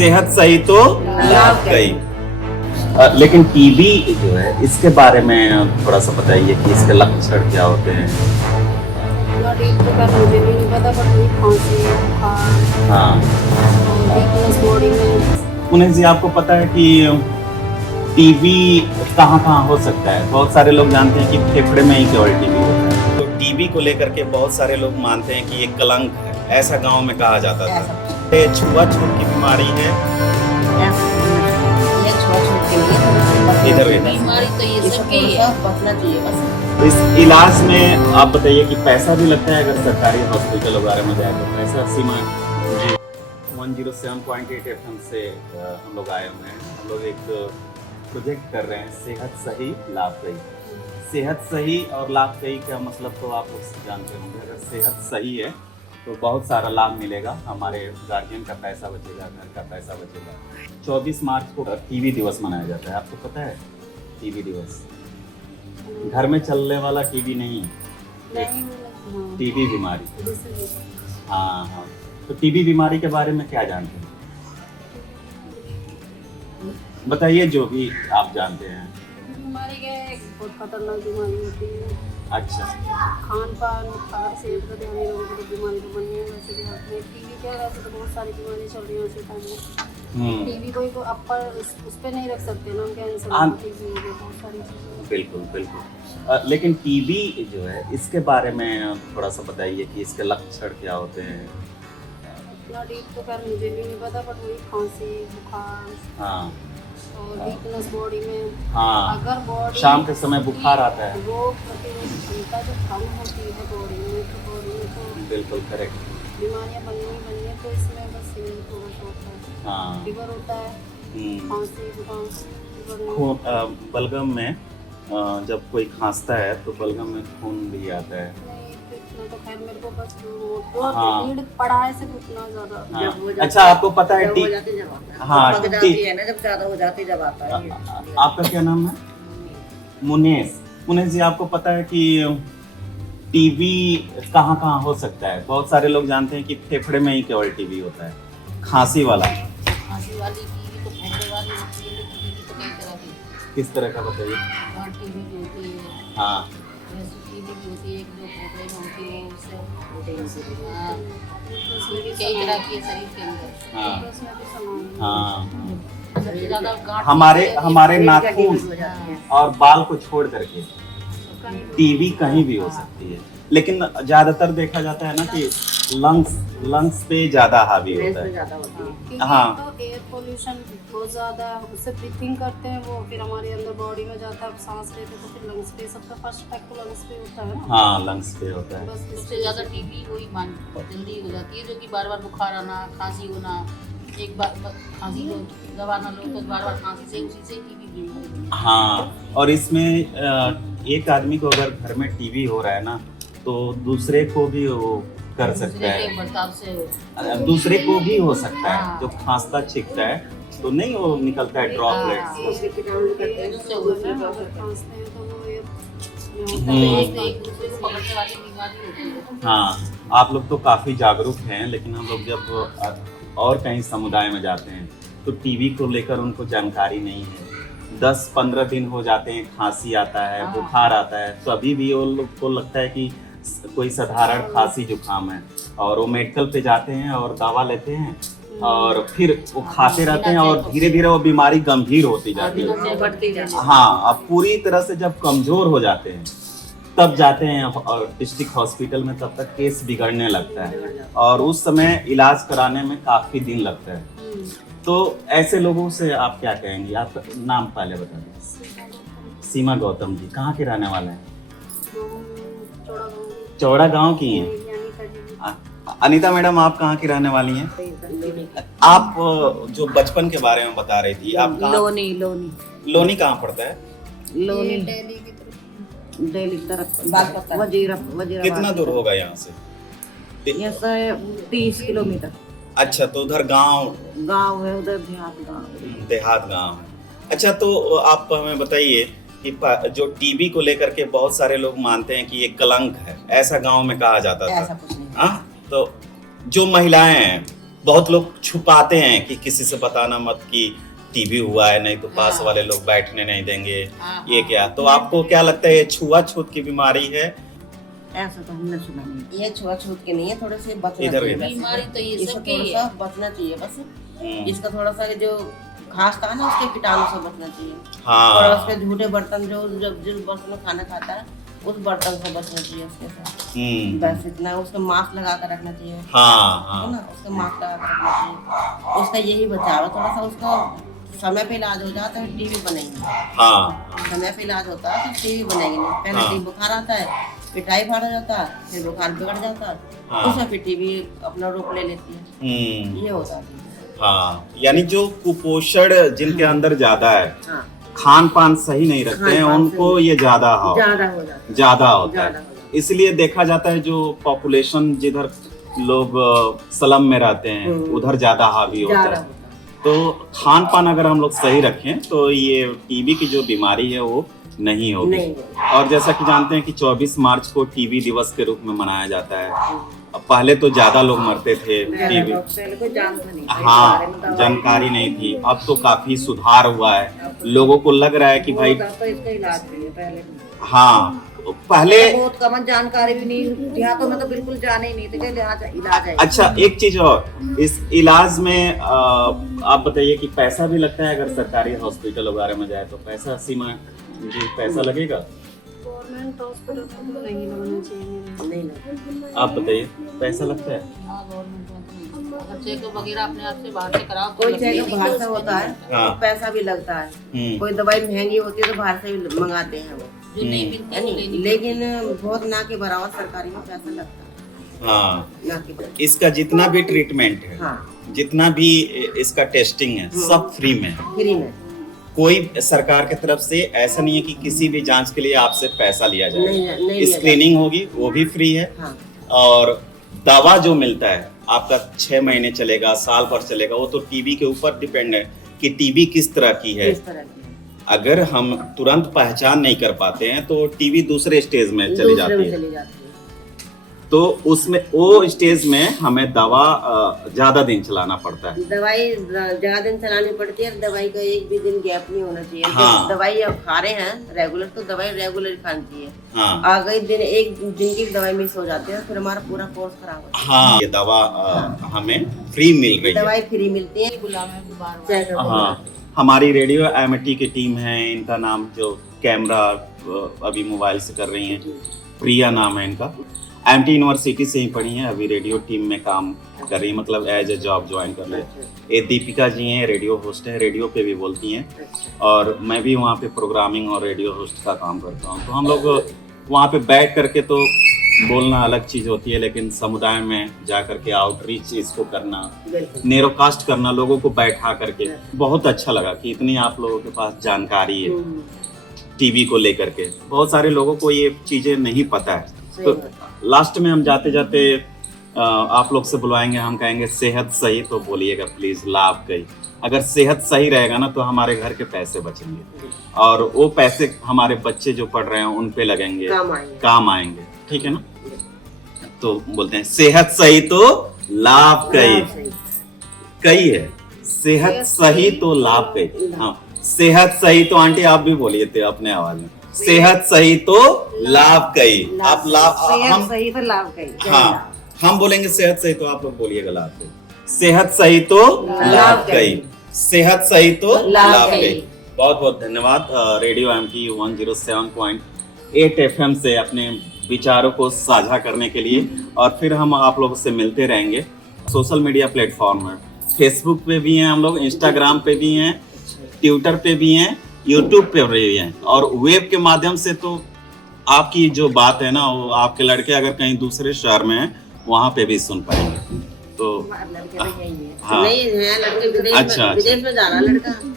सेहत सही तो लाभ गई। लेकिन टीबी जो है इसके बारे में थोड़ा सा बताइए कि इसके लक्षण क्या होते हैं। डीप तो कर मुझे भी नहीं पता, पर वही खांसी, बुखार हाँ, और वीकनेस बॉडी में। पुनीत जी आपको पता है कि टीबी कहाँ कहाँ हो सकता है। बहुत सारे लोग जानते हैं कि फेफड़े में ही केवल टीबी होता है। तो टीबी को लेकर के बहुत सारे लोग मानते हैं कि ये कलंक है, ऐसा गांव में कहा जाता था। ये छुआछूत की बीमारी है। ये छुआछूत के लिए इधर बीमारी तो ये सब की है, बचना चाहिए बस। इस इलाज में आप बताइए कि पैसा भी लगता है। अगर सरकारी हॉस्पिटल वगैरह में जाए तो पैसा सीमा 107.8 FM से हम लोग आए हुए हैं। हम लोग एक प्रोजेक्ट कर रहे हैं, सेहत सही लाभदायी। सेहत सही और लाभदायी का मतलब तो आप जानते होंगे। अगर सेहत सही है तो बहुत सारा लाभ मिलेगा। हमारे गार्जियन का पैसा बचेगा, घर का पैसा बचेगा। 24 मार्च को टीबी दिवस मनाया जाता है। आपको पता है टीबी दिवस? घर में चलने वाला टीबी नहीं, टीबी बीमारी। हाँ हाँ, तो टीबी बीमारी के बारे में क्या जानते हैं? बताइए जो भी आप जानते हैं। बीमारी क्या है, बहुत खतरनाक बीमारी होती है। अच्छा, खान पान अगर सेहत का ध्यान नहीं रखोगे तो बीमारी तो बननी है। वैसे भी हाथ में टीबी क्या है, वैसे तो बहुत सारी बीमारी चल रही है उसी टाइम में। टीबी कोई को अपर उस पे नहीं रख सकते ना, कैंसर, टीबी, बहुत सारी चीजें। बिल्कुल बिल्कुल। लेकिन टीबी जो है इसके बारे में थोड़ा सा बताइए कि इसके लक्षण क्या होते हैं। इतना डीप तो कर मुझे भी नहीं पता, पर वही खांसी, बुखार हाँ और वीकनेस बॉडी में। हाँ, अगर बॉडी शाम के समय बुखार आता है। रोग प्रतिरोधक क्षमता जो कम होती है बॉडी में, तो बॉडी में तो बिल्कुल करेक्ट। बीमारियां बननी है। तो इसमें बस यही थोड़ा सा होता है। हाँ, फीवर होता है, खांसी, जुकाम, फीवर नहीं। खून बलगम में जब कोई खांसता है तो बलगम में खून भी आता है। नहीं, तो इतना तो खैर मेरे को बस हाँ। नीड पड़ा है सिर्फ उतना ज्यादा। हाँ। अच्छा, आपको पता है टी हाँ पक जाती है ना, जब ज्यादा हो जाती जब आता है ये। आपका क्या नाम है? मुनेश। मुनेश जी आपको पता है कि टीबी कहाँ कहाँ हो सकता है। बहुत सारे लोग जानते हैं कि फेफड़े में ही केवल टीबी होता है, खांसी वाला। खांसी वाली टीबी तो फेफड़े वाली होती है, लेकिन टीबी तो कई तरह की। किस तरह का बताइए। और टीबी भी होती है, हाँ वैसे टीबी भी होती है, एक जो फेफड़े में होती है उससे हाँ, टीबी कई तरह की है शरीर के अंदर। हाँ बस में भी सामान है। हाँ। सबसे ज्यादा गांठ हमारे नाखून और बाल को छोड़ करके कहीं टीबी कहीं भी हो सकती है। लेकिन ज्यादातर देखा जाता है ना कि लंग्स पे ज्यादा हावी होता है। ज्यादा होती है। क्योंकि हाँ। तो एयर पोल्यूशन बहुत ज़्यादा है, उससे ब्रीथिंग करते हैं वो, फिर हमारे अंदर बॉडी में जाता है, सांस लेते हैं तो फिर लंग्स पे, सबका फर्स्ट अटैक तो लंग्स पे होता है ना। हाँ, लंग्स पे होता है। बस सबसे ज्यादा टीबी वही जल्दी हो जाती है, जो कि बार बार बुखार आना, खांसी होना। एक बार खांसी लो, दवा ना लो तो बार बार खांसी से, उसी से टीबी भी होती है। हाँ, और इसमें एक आदमी को अगर घर में टीबी हो रहा है ना तो दूसरे को भी वो कर सकता दूसरे के है। बर्ताव से दूसरे को भी हो सकता है। हाँ। जो खांसता छींकता है तो नहीं वो निकलता है ड्रॉपलेट्स। अगर खांसते हैं तो वो एक दूसरे को पकड़ने वाली बीमारी होती है। हाँ, आप लोग तो काफ़ी जागरूक हैं, लेकिन हम लोग जब और कहीं समुदाय में जाते हैं तो टीबी को लेकर उनको जानकारी नहीं है। 10-15 दिन हो जाते हैं, खांसी आता है, बुखार आता है, तो अभी भी वो लोग को लगता है कि कोई साधारण खांसी जुकाम है, और वो मेडिकल पे जाते हैं और दवा लेते हैं और फिर वो खाते रहते हैं और धीरे धीरे वो बीमारी गंभीर होती जाती है। बढ़ती जाती है। हाँ, अब पूरी तरह से जब कमजोर हो जाते हैं तब जाते हैं और डिस्ट्रिक्ट हॉस्पिटल में, तब तक केस बिगड़ने लगता है और उस समय इलाज कराने में काफी दिन लगता है। तो ऐसे लोगों से आप क्या कहेंगी? आप नाम पहले बता दीजिए। सीमा गौतम जी कहाँ के रहने वाले हैं? चौड़ा गांव की हैं। अनीता मैडम आप कहाँ की रहने वाली हैं? आप जो बचपन के बारे में बता रही थी, आप कहाँ? लोनी कहाँ पड़ता है? लोनी दिल्ली की तरफ। दिल्ली की तरफ वजीराबाद। कितना दूर होगा यहाँ से? यहाँ से 30 किलोमीटर। अच्छा, तो उधर गांव है, उधर देहात गांव है। अच्छा, तो आप हमें बताइए कि जो टीबी को लेकर के बहुत सारे लोग मानते हैं कि ये कलंक है, ऐसा गांव में कहा जाता था। ऐसा कुछ नहीं। हाँ, तो जो महिलाएं हैं बहुत लोग छुपाते हैं कि किसी से बताना मत कि टीबी हुआ है, नहीं तो पास हाँ। वाले लोग बैठने नहीं देंगे। हाँ, ये हाँ। क्या, तो आपको क्या लगता है ये छुआछूत की बीमारी है? ऐसा तो हमने सुना नहीं, ये छुआछूत के नहीं है, थोड़े से बचना इधर चाहिए इधर। बस। बीमारी तो ये इससे सब थोड़ा की सा है। बचना चाहिए बस। हम्म, इसका थोड़ा सा जो घास था ना उसके कीटाणु से बचना चाहिए। और हाँ। उसके झूठे बर्तन जो जब जिस बर्तन में खाना खाता है उस बर्तन से बचना चाहिए उसके साथ। बस इतना, उसका मास्क लगा कर रखना चाहिए, हाँ है हाँ ना, उसका मास्क लगा कर रखना चाहिए। उसका यही बचाव है, थोड़ा सा उसका समय पे इलाज हो जाता है, टीबी बनेगी। हाँ समय पे इलाज होता है तो टीबी बनेगी नहीं। पहले हाँ। टीबी बुखार आता है, फिर टाइफाइड हो जाता है, फिर बुखार बिगड़ जाता है, हाँ। उसमें फिर टीबी अपना रूप ले लेती है। ये होता है। हाँ, यानी जो कुपोषण जिनके अंदर ज्यादा है, हाँ, खान पान सही नहीं रखते हैं, खान-पान उनको सही ये ज्यादा ज्यादा हो जाता है, ज्यादा होता ज्यादा है। हो जाता इसलिए देखा जाता है जो पॉपुलेशन जिधर लोग स्लम में रहते हैं उधर ज्यादा हावी है, होता ज्यादा है। होता है। तो खान पान अगर हम लोग सही रखें तो ये टीबी की जो बीमारी है वो नहीं होगी। नहीं होगी। और जैसा कि जानते हैं कि 24 मार्च को टीबी दिवस के रूप में मनाया जाता है। अब पहले तो ज्यादा लोग मरते थे टीबी, पहले कोई जानता नहीं था, इसके बारे में हाँ, दवा- जानकारी नहीं थी। अब तो काफी सुधार हुआ है, लोगों को लग रहा है कि भाई होता तो इसका इलाज भी है पहले नहीं। हाँ, पहले बहुत कम जानकारी भी नहीं, देहातों में तो बिल्कुल जाने ही नहीं थे कि इलाज है। अच्छा, एक चीज और, इस इलाज में आप बताइए कि पैसा भी लगता है? अगर सरकारी हॉस्पिटल वगैरह में जाए तो पैसा सीमा जी पैसा लगेगा? गवर्नमेंट हॉस्पिटल में तो नहीं लगना चाहिए। नहीं लगता। आप बताइए, पैसा लगता है? हाँ, गवर्नमेंट में तो नहीं। अगर चेकअप वगैरह अपने आप से बाहर से कराओ तो कोई लगता ही चेकअप नहीं, बाहर तो से उसमें होता है नहीं हाँ। तो पैसा भी लगता है। हम्म, कोई दवाई महंगी होती है तो बाहर से भी मंगाते हैं वो, जो नहीं मिलती है वो नहीं। लेनी लेकिन बहुत ना के बराबर सरकारी में पैसा लगता है, हाँ। ना के बराबर। इसका जितना भी ट्रीटमेंट है, हाँ, जितना भी इसका टेस्टिंग है, सब फ्री में है। फ्री में। कोई सरकार की तरफ से ऐसा नहीं है कि किसी भी जांच के लिए आपसे पैसा लिया नहीं जाए। नहीं लिया स्क्रीनिंग होगी वो भी फ्री है। जाता। हाँ, और दवा जो मिलता है आपका 6 महीने चलेगा, साल भर चलेगा, वो तो टीबी के ऊपर डिपेंड है कि टीबी किस तरह की है। इस तरह की है। अगर हम तुरंत पहचान नहीं कर पाते हैं तो टीबी दूसरे स्टेज में चली दूसरे जाती में है। चली जाती है। तो उसमें वो स्टेज में हमें दवा ज्यादा दिन चलाना पड़ता है। दवाई ज्यादा दिन चलानी पड़ती है, दवाई का एक भी दिन गैप नहीं होना चाहिए। हाँ। दवाई आप खा रहे हैं रेगुलर तो दवाई रेगुलर खानी चाहिए। हाँ अगर दिन एक दिन की दवाई मिस हो जाती है फिर हमारा पूरा कोर्स खराब होता हाँ, ये दवा हमें फ्री मिल है। रही है। दवाई फ्री मिलती है। गुलाम है बार बार। चेक करो। हाँ, हमारी रेडियो एमिटी की टीम है, इनका नाम जो कैमरा अभी मोबाइल से कर रही हैं, प्रिया नाम है इनका। एमिटी यूनिवर्सिटी से ही पढ़ी हैं, अभी रेडियो टीम में काम कर रही है, मतलब एज ए जॉब ज्वाइन कर रही है। ये दीपिका जी हैं, रेडियो होस्ट हैं, रेडियो पे भी बोलती हैं। और मैं भी वहाँ पे प्रोग्रामिंग और रेडियो होस्ट का काम करता हूँ। तो हम लोग वहाँ पे बैठ करके तो बोलना अलग चीज़ होती है, लेकिन समुदाय में जा करके आउटरीच इसको करना, बिल्कुल। नेरोकास्ट करना, लोगों को बैठा करके, बहुत अच्छा लगा कि इतनी आप लोगों के पास जानकारी है टीबी को लेकर के। बहुत सारे लोगों को ये चीज़ें नहीं पता है। सही तो बात। लास्ट में हम जाते जाते आप लोग से बुलवाएंगे, हम कहेंगे सेहत सही तो बोलिएगा प्लीज लाभ गई। अगर सेहत सही रहेगा ना तो हमारे घर के पैसे बचेंगे और वो पैसे हमारे बच्चे जो पढ़ रहे हैं उन पे लगेंगे, काम आएंगे। ठीक है ना? तो बोलते हैं सेहत सही तो लाभ कई। कई है, सेहत सही तो लाभ कई। हाँ, सेहत सही तो आंटी आप भी बोलिए थे अपने आवाज में, सेहत सही तो लाभ कई। आप लाभ, हम सही तो लाभ कई। हाँ, हम बोलेंगे सेहत सही तो आप लोग बोलिएगा लाभ कई। सेहत सही तो लाभ कई, सेहत सही तो लाभ कई। बहुत बहुत धन्यवाद रेडियो एमटी 107.8 FM से अपने विचारों को साझा करने के लिए। और फिर हम आप लोगों से मिलते रहेंगे सोशल मीडिया प्लेटफॉर्म में। फेसबुक पे भी हैं हम लोग, इंस्टाग्राम पे भी हैं, ट्विटर पे भी हैं, यूट्यूब पे भी हैं। और वेब के माध्यम से तो आपकी जो बात है ना, वो आपके लड़के अगर कहीं दूसरे शहर में हैं वहाँ पे भी सुन पाएंगे। तो लड़के तो यही है। हाँ। नहीं है लड़के विदेश अच्छा, में, विदेश में जाना लड़का।